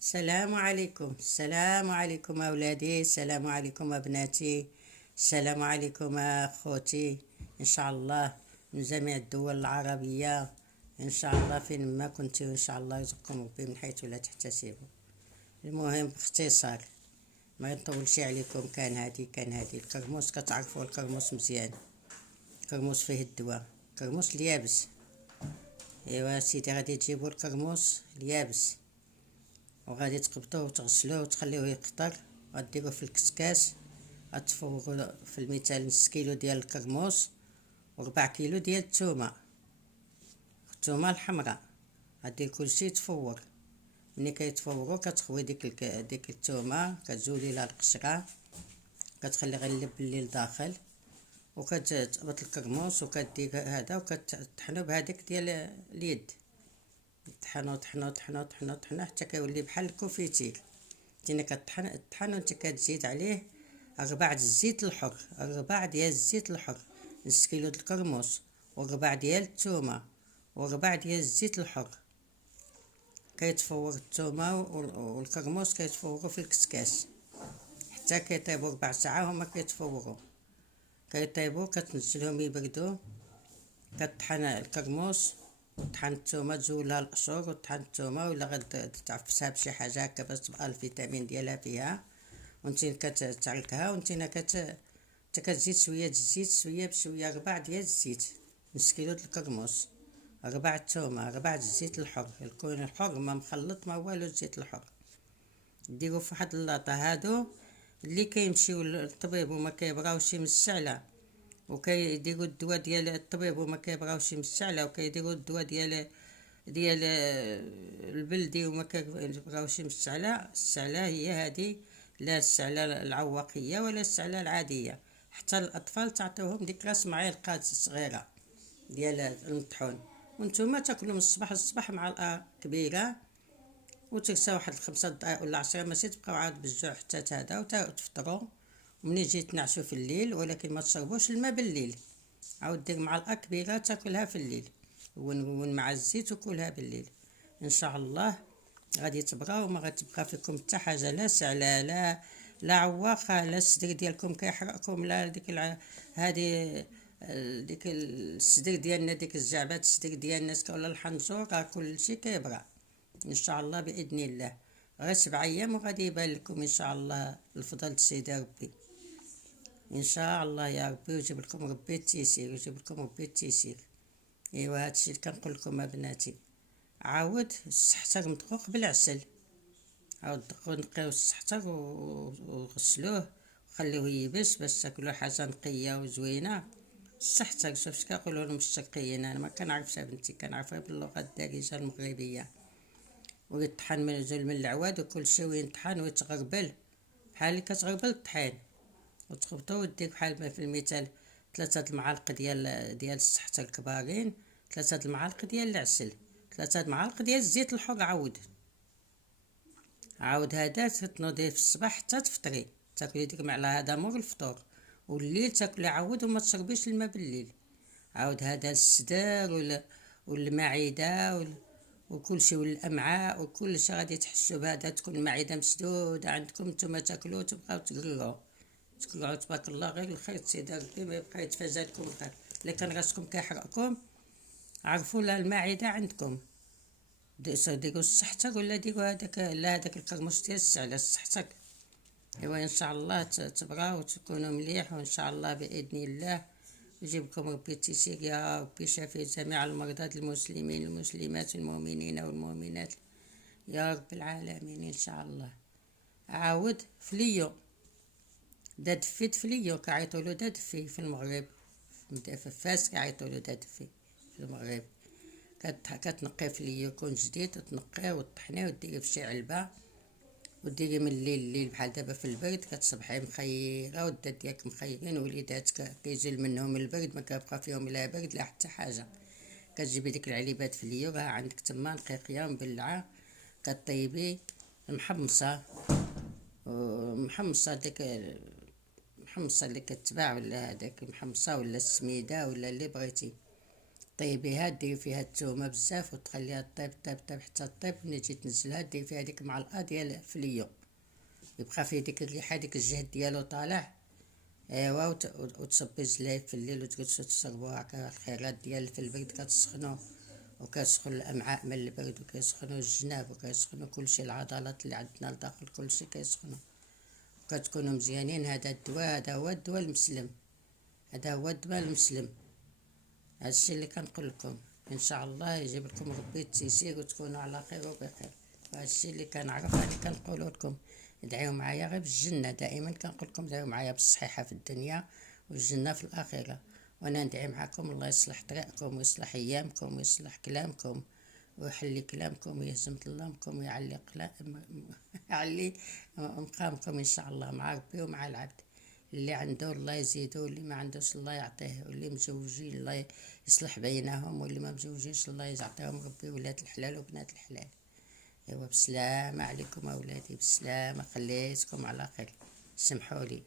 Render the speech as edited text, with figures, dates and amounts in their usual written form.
السلام عليكم، السلام عليكم أولادي، السلام عليكم أبناتي، السلام عليكم أخوتي. إن شاء الله من جميع الدول العربية، إن شاء الله فين ما كنتوا إن شاء الله يرزقكم ربي من حيث لا تحتسبوا. المهم باختصار ما نطولش عليكم، كان هادي الكرموس. كتعرفوا الكرموس مزيان، الكرموس فيه الدواء، الكرموس اليابس. ايوا سيدي غادي تجيبوا الكرموس اليابس وغادي تقبطوه وتغسلوه وتخليوه يقطر، غديروه في الكسكاس، غتفوغوا في المثال نص كيلو ديال الكرموس وربع كيلو ديال الثومه الحمراء. غدير كلشي تفور. ملي كيتفوروا كتخوي ديك الثومه، كتزولي لها القشره، كتخلي غير اللب اللي لداخل، وكتقبط الكرموس وكدير هذا وكتطحنو بهذيك ديال اليد. طحنو طحنو طحنو طحنو طحنو حتى كيولي بحال الكوفيتير. انت كطحن وانت كتزيد عليه ربع الزيت الحر، ربع ديال الزيت الحر، نص كيلو د الكرموس وربع ديال الثومه وربع ديال الزيت الحر. كيتفور الثومه والكرموس كيتفوروا في الكسكاس حتى كيطيبوا ربع ساعه. هما كيتفوروا كيطيبوا، كتنزلهم يبردوا، كطحن الكرموس وطحن الثومه، تزولها القشور وطحن الثومه، ولا غتعفسها بشي حاجه هكا باش تبقى الفيتامين ديالها فيها، وانت كتعلكها وانت كتزيد شويه الزيت شويه بشويه، ربع ديال الزيت، نص كيلو د الكرموس، ربع الثومه، ربع الزيت الحر، يكون الحر ما مخلط ما والو، الزيت الحر. ديروا في واحد اللاطه. هادو اللي كيمشيو للطبيب وما كيبغاوش من السعله وكيديروا الدواء ديال الطبيب وما كيبغاوش من السعله، وكيديروا الدواء ديال البلدي وما كيبغاوش من السعله هي هذه، لا السعله العواقيه ولا السعله العاديه. حتى الاطفال تعطيوهم ديك راس معلقه صغيره ديال المطحون، وانتم تاكلوا من الصباح للصباح معلقه كبيره، وترساو واحد 5 دقائق ولا 10، ماشي تبقاو عاد بالجوع حتى هذا، وتفطروا. ومني جيت تنعسوا في الليل، ولكن ما تشربوش الماء بالليل، عاود دير معلقه كبيره تاكلها في الليل، ون مع الزيت وكلها بالليل. ان شاء الله غادي تبغاو وما غتبقى فيكم حتى حاجه، لا سعله لا عواقه، لا الصدر ديالكم كيحرقكم، لا هذه ديك الصدر ديالنا، ديك الزعبات الصدر ديال الناس ولا الحنجور، كل شيء كيبرى ان شاء الله باذن الله. غير 7 ايام وغادي يبان لكم ان شاء الله الفضل سيدي ربي، ان شاء الله يا ربي، ويجيب لكم ربي التيسير، ويجيب لكم ربي التيسير. ايوا هادشي اللي كنقول لكم ابناتي. عاود السحتر مدقوق بالعسل، عاود نقيو السحتر وغسلوه وخليوه يبس باش تاكلوا حاجه نقيه وزوينه. السحتر شوف كيقولوا لهم الشرقيين، انا ما كنعرفش بنتي، كنعرفها باللغه الدارجه المغربيه. ويطحن من العواد وكل شيء، وينطحن ويتغربل بحال اللي كتغربل الطحين، وتخبطو ودير بحال ما في المثال 3 المعالق ديال السحتر كبارين، 3 المعالق ديال العسل، 3 المعالق ديال الزيت الحر. عاود هذا تنوضيه في الصباح حتى تفطري، تاكلي ديك المعلقه هذا مور الفطور، والليل تاكلي عاود وما تشربيش الماء بالليل. عاود هذا الصدر والمعده وكل شيء، والامعاء وكل شيء غادي تحسوا بهذا، تكون المعده مسدوده عندكم نتوما تاكلوا تبقاو تقلعوا تبارك الله. غير الخير سيدي ربي، ما يبقى يتفازى لكم الخير. الا كان راسكم كيحرقكم عرفوا لا المعده عندكم، ديروا السحتر ولا ديروا هذاك، لا هذاك الكرموس ديال السعله السحتر. ايوا ان شاء الله تبغاو وتكونوا مليح، وان شاء الله باذن الله يجيب لكم ربي التيسير يا ربي، شافي جميع المرضى المسلمين المسلمات المؤمنين والمؤمنات يا رب العالمين ان شاء الله. عاود فليو دفيت فليو كيعيطوا له دفي في المغرب، في فاس كيعيطوا له دفي في المغرب. كتنقي فليو يكون جديد، وتنقيه وتطحنيه وديريه في شي علبه، وديري من الليل بحال دابا في البرد كتصبحي مخيره، والدات ديالك مخيرين، وليدات كيجل منهم البرد، ما كيبقى فيهم لا برد لا حتى حاجه. كتجيبي ديك العلبات في اليوم راه عندك تما نقيقيه مبلعه، كطيبي محمصه، ومحمصه ديك محمصه اللي كتباع، ولا هذاك محمصه ولا السميده ولا اللي بغيتي، طيبيها ديري فيها التومه بزاف وتخليها طيب طيب طيب حتى طيب. ملي تجي تنزلها ديري فيها ديك معلقه ديال الفليو، يبقى فيه ديك الريحه ديك الجهد ديالو طالع. ايوا وتصبي الزلايف في الليل وتجلسوا تشربوها هكا. الخيرات ديال في البرد كتسخنوا وكتسخن الامعاء من البرد، وكيسخنوا الجناب وكيسخنوا كلشي، العضلات اللي عندنا لداخل كلشي كيسخنوا وكتكونوا مزيانين. هذا الدواء هذا هو الدواء المسلم، هذا هو الدواء المسلم. هادشي اللي كنقول لكم، ان شاء الله يجيب لكم ربي التيسير وتكونوا على خير وبخير. هادشي اللي كنعرف هادي كنقولو لكم. ادعيو معايا غير بالجنه، دائما كنقول لكم دعيو معايا بالصحيحه في الدنيا والجنه في الاخره. وانا ندعي معكم الله يصلح طريقكم ويصلح ايامكم ويصلح كلامكم ويحلي كلامكم ويهزم ظلامكم ويعلي يعلي مقامكم ان شاء الله مع ربي ومع العبد. اللي عنده الله يزيده، واللي ما عندوش الله يعطيه، واللي مزوجين الله يصلح بينهم، واللي ما مزوجينش الله يعطيهم ربي ولاد الحلال وبنات الحلال. ايوا بسلامة عليكم اولادي، بسلامة، خليتكم على خير، سمحوا لي.